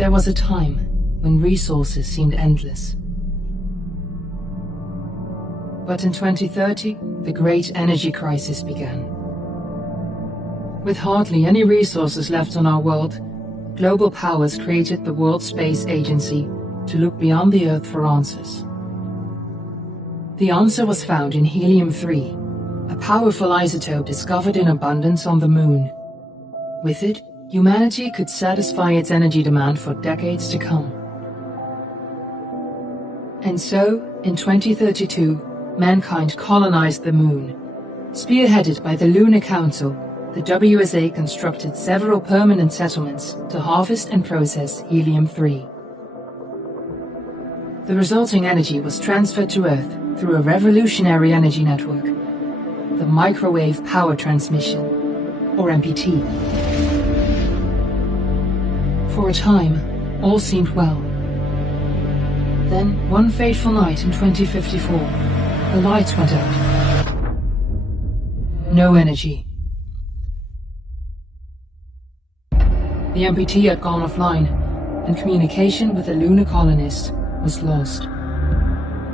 There was a time when resources seemed endless. But in 2030, the great energy crisis began. With hardly any resources left on our world, global powers created the World Space Agency to look beyond the Earth for answers. The answer was found in helium-3, a powerful isotope discovered in abundance on the Moon. With it, humanity could satisfy its energy demand for decades to come. And so, in 2032, mankind colonized the Moon. Spearheaded by the Lunar Council, the WSA constructed several permanent settlements to harvest and process helium-3. The resulting energy was transferred to Earth through a revolutionary energy network, the Microwave Power Transmission, or MPT. For a time, all seemed well. Then, one fateful night in 2054, the lights went out. No energy. The MPT had gone offline, and communication with the lunar colonist was lost.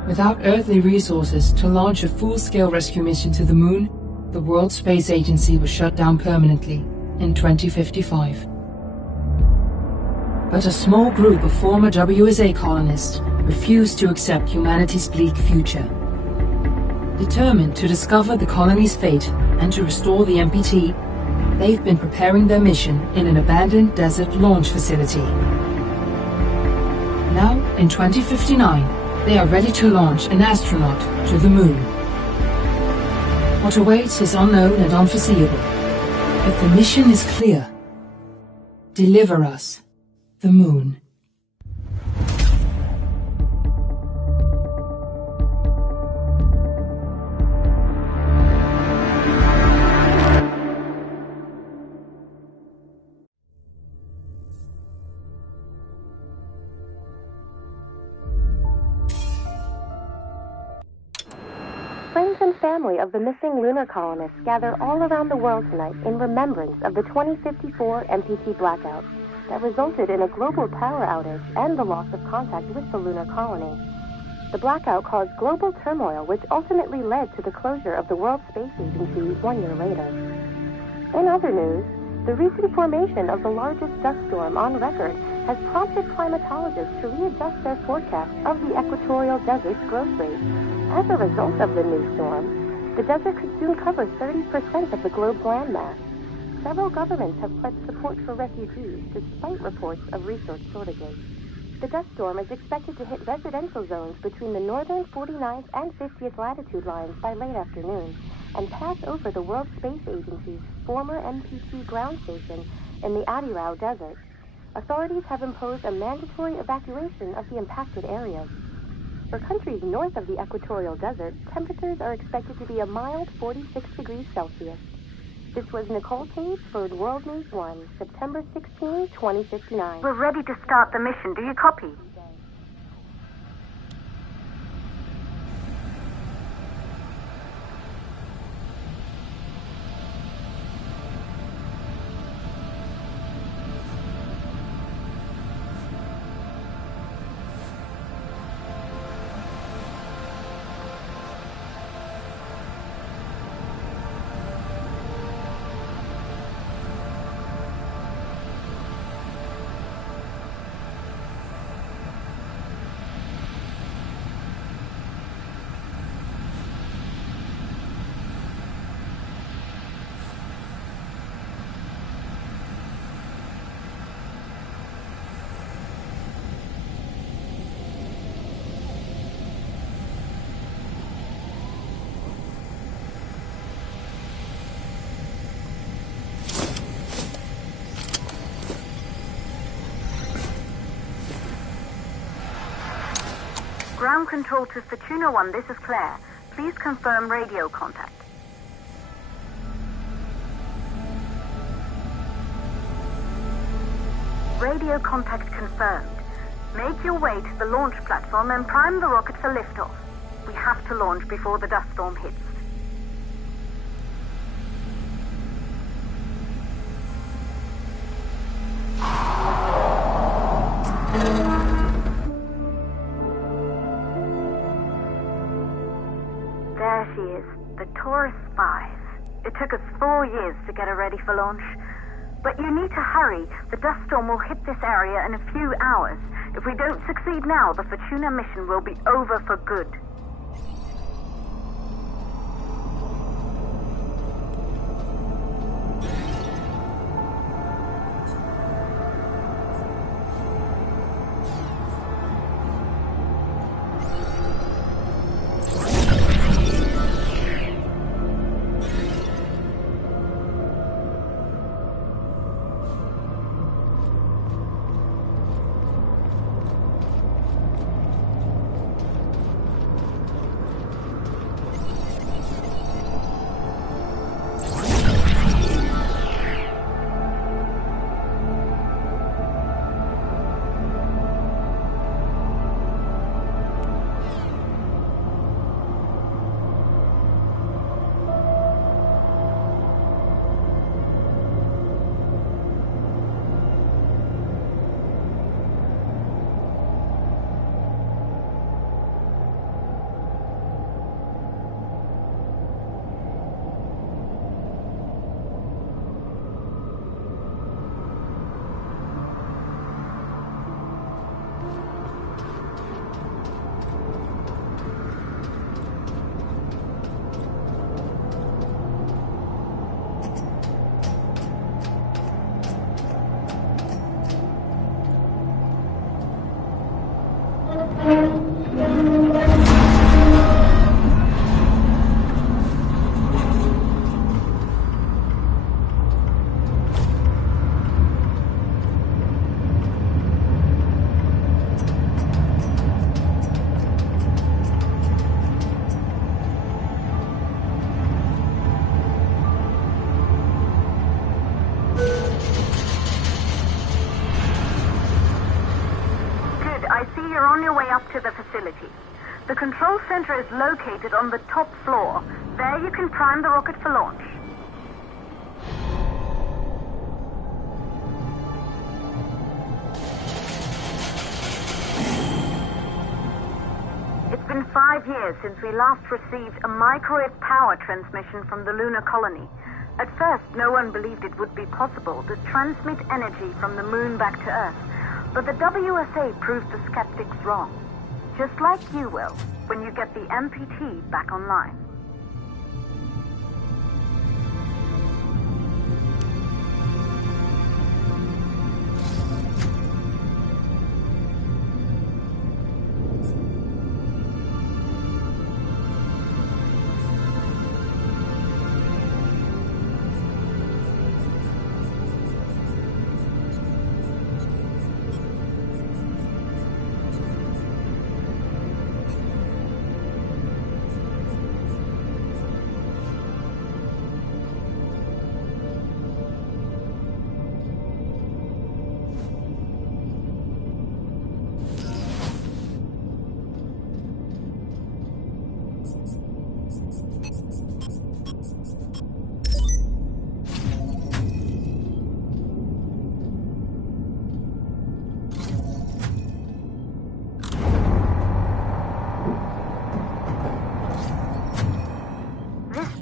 Without earthly resources to launch a full-scale rescue mission to the Moon, the World Space Agency was shut down permanently in 2055. But a small group of former WSA colonists refused to accept humanity's bleak future. Determined to discover the colony's fate and to restore the MPT, they've been preparing their mission in an abandoned desert launch facility. Now, in 2059, they are ready to launch an astronaut to the Moon. What awaits is unknown and unforeseeable, but the mission is clear. Deliver us the Moon. Friends and family of the missing lunar colonists gather all around the world tonight in remembrance of the 2054 MPT blackout that resulted in a global power outage and the loss of contact with the lunar colony. The blackout caused global turmoil, which ultimately led to the closure of the World Space Agency 1 year later. In other news, the recent formation of the largest dust storm on record has prompted climatologists to readjust their forecast of the equatorial desert's growth rate. As a result of the new storm, the desert could soon cover 30% of the globe's landmass. Several governments have pledged support for refugees despite reports of resource shortages. The dust storm is expected to hit residential zones between the northern 49th and 50th latitude lines by late afternoon and pass over the World Space Agency's former MPT ground station in the Adirau Desert. Authorities have imposed a mandatory evacuation of the impacted areas. For countries north of the equatorial desert, temperatures are expected to be a mild 46 degrees Celsius. This was Nicole Page for World News 1, September 16, 2059. We're ready to start the mission. Do you copy? Ground control to Fortuna 1, this is Claire. Please confirm radio contact. Radio contact confirmed. Make your way to the launch platform and prime the rocket for liftoff. We have to launch before the dust storm hits. There she is, the Taurus 5. It took us 4 years to get her ready for launch. But you need to hurry. The dust storm will hit this area in a few hours. If we don't succeed now, the Fortuna mission will be over for good. To the facility. The control center is located on the top floor. There you can prime the rocket for launch. It's been 5 years since we last received a microwave power transmission from the lunar colony. At first, no one believed it would be possible to transmit energy from the moon back to Earth, but the WSA proved the skeptics wrong. Just like you will, when you get the MPT back online.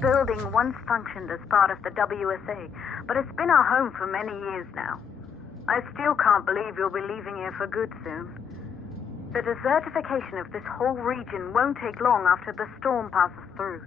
Building once functioned as part of the WSA, but it's been our home for many years now. I still can't believe you'll be leaving here for good soon. The desertification of this whole region won't take long after the storm passes through.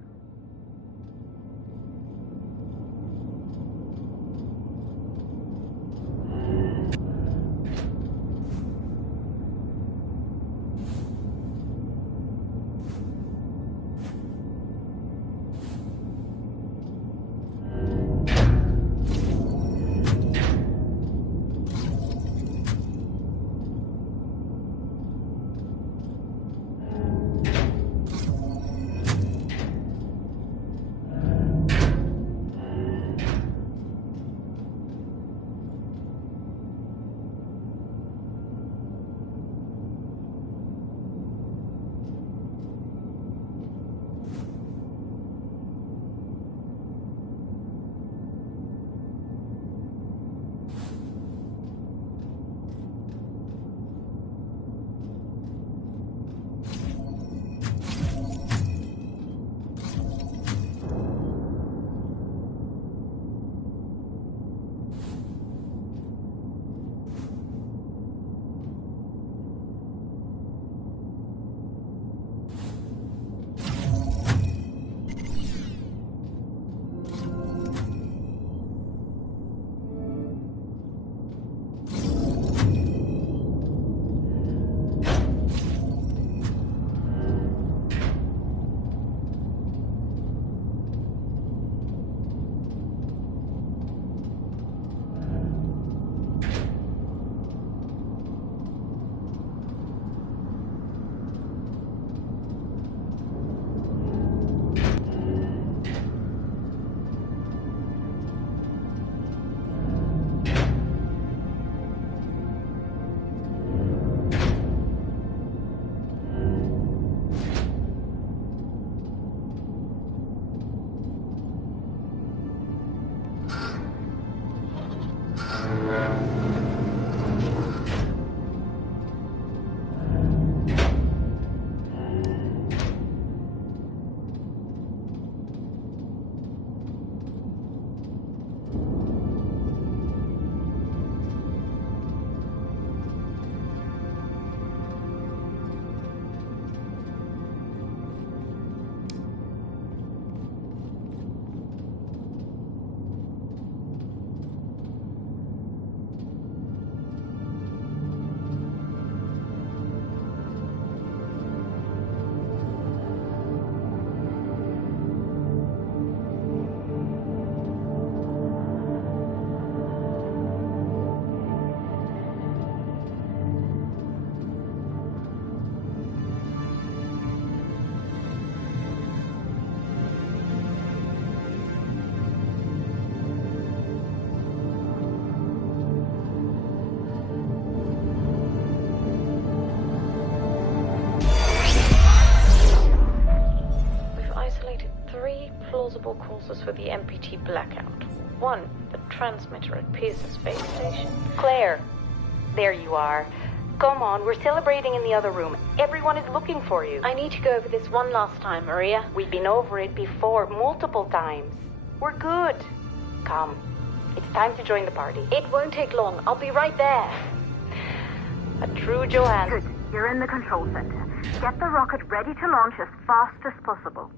sources for the MPT blackout. One, the transmitter at Pearson Space Station. Claire, there you are. Come on, we're celebrating in the other room. Everyone is looking for you. I need to go over this one last time, Maria. We've been over it before, multiple times. We're good. Come, it's time to join the party. It won't take long. I'll be right there. A true Joanne. Good. You're in the control center. Get the rocket ready to launch as fast as possible.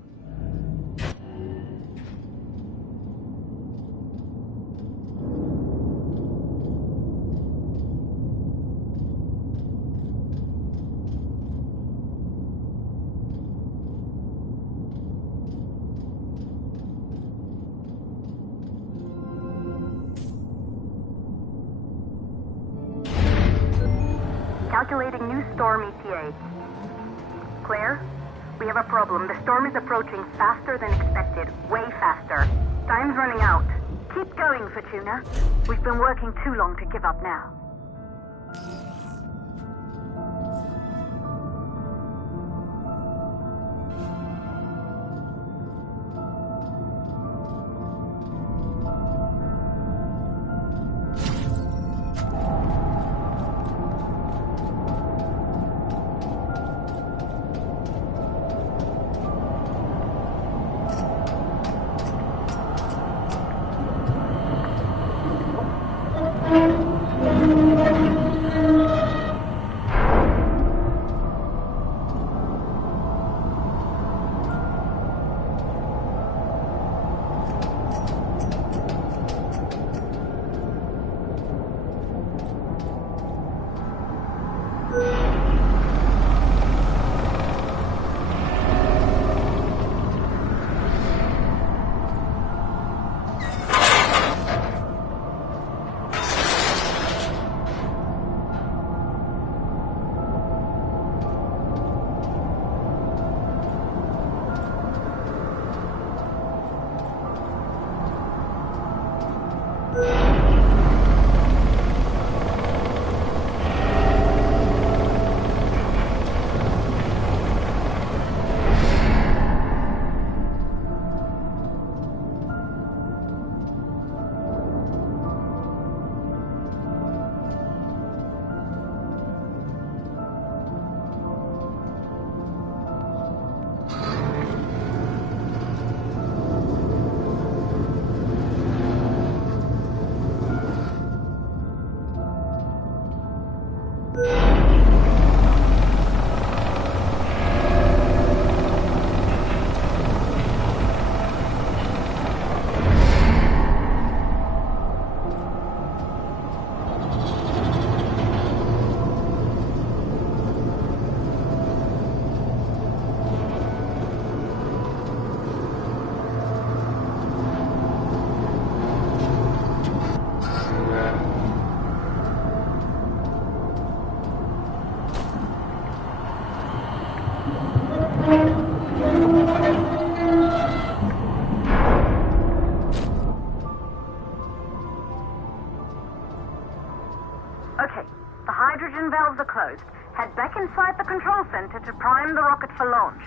Calculating new storm ETA. Claire, we have a problem. The storm is approaching faster than expected. Way faster. Time's running out. Keep going, Fortuna. We've been working too long to give up now. Okay, the hydrogen valves are closed. Head back inside the control center to prime the rocket for launch.